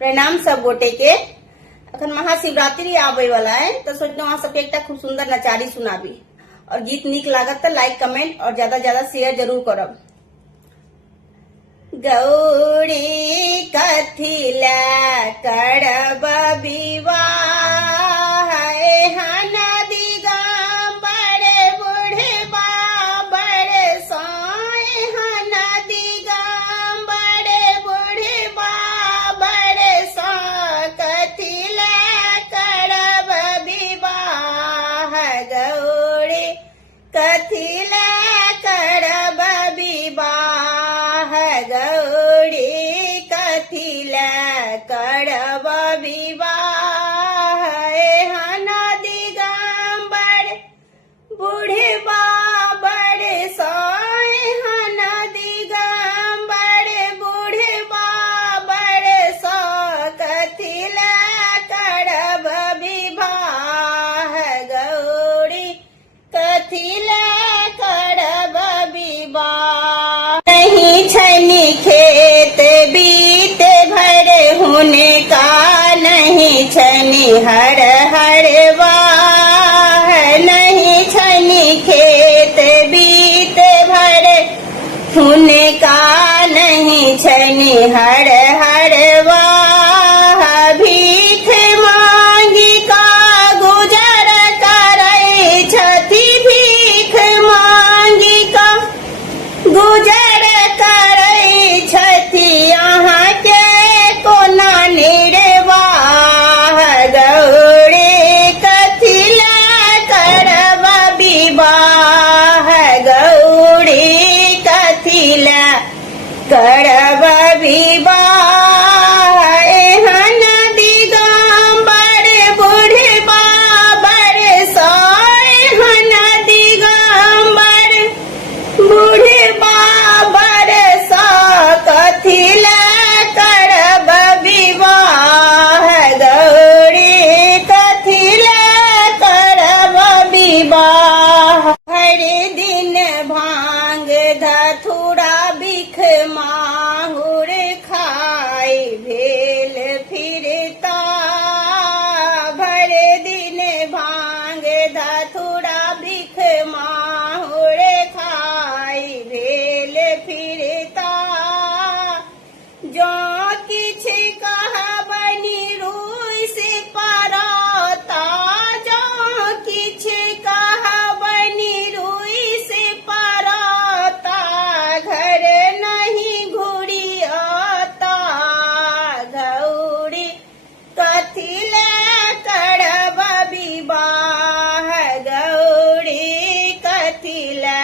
प्रणाम सब गोटे के। अखन महाशिवरात्रि आवे वाला है तो सोचते वहाँ सबके एक खूब सुंदर नचारी सुनाबी और गीत निक लागत तो लाइक कमेंट और ज्यादा ज्यादा शेयर जरूर करब। गौरी कथिला करब विवाह नदी गांबर बूढ़े बाबर सोए नदी गांबर बूढ़े बाबर सो कथिला करब विवाह गौरी कथिला करब विवाह गौरी कथिला करब विवाह नदी गांबर बूढ़े बाबर सोए नदी गांबर बूढ़े बाबर सो कथिला करब विवाह गौरी कथिला करब विवाह। नहीं छनी खेत बीत भर होने का नहीं छनी हर हर वाह नहीं छनी खेत बीत भर होने का नहीं छनी हर हर वाह भीख मांगी का गुजर करे छथी भीख मांगी का गुजर करे छथी यहाँ के कोना निर्वाह गौरी कथिला करब विवाह गौरी कथिला करब विवाह नदी गांबर बूढ़े बाबर सोए नदी गांबर बूढ़े बाबर सो कथिला करब विवाह गौरी कथिला करब विवाह। हर दिन भांग धथुरा बिख माहुर खाए भेल फिरता भर दिन भांग धथुरा बिख माहुर खाए भेल फिरता जो किछ कहबनी रुई से परता जो किछ कहबनी रुई से परता घर नहीं घुरियाता गौरी कथिला करब विवाह गौरी कथिला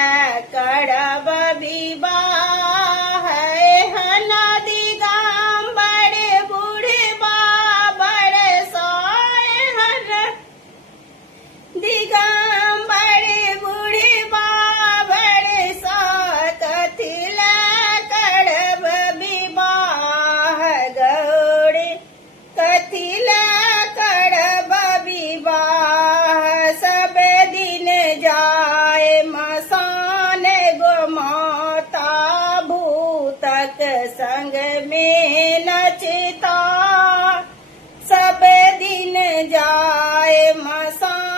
करब विवाह नदी गांबर बूढ़े बाबर सोए दिगंबर बूढ़े बाबर सो कथिला करब विवाह गौरी कथिला करब विवाह। सब दिन जाए मसान गोमाता भूतक संग में नचता सब दिन जाए मसान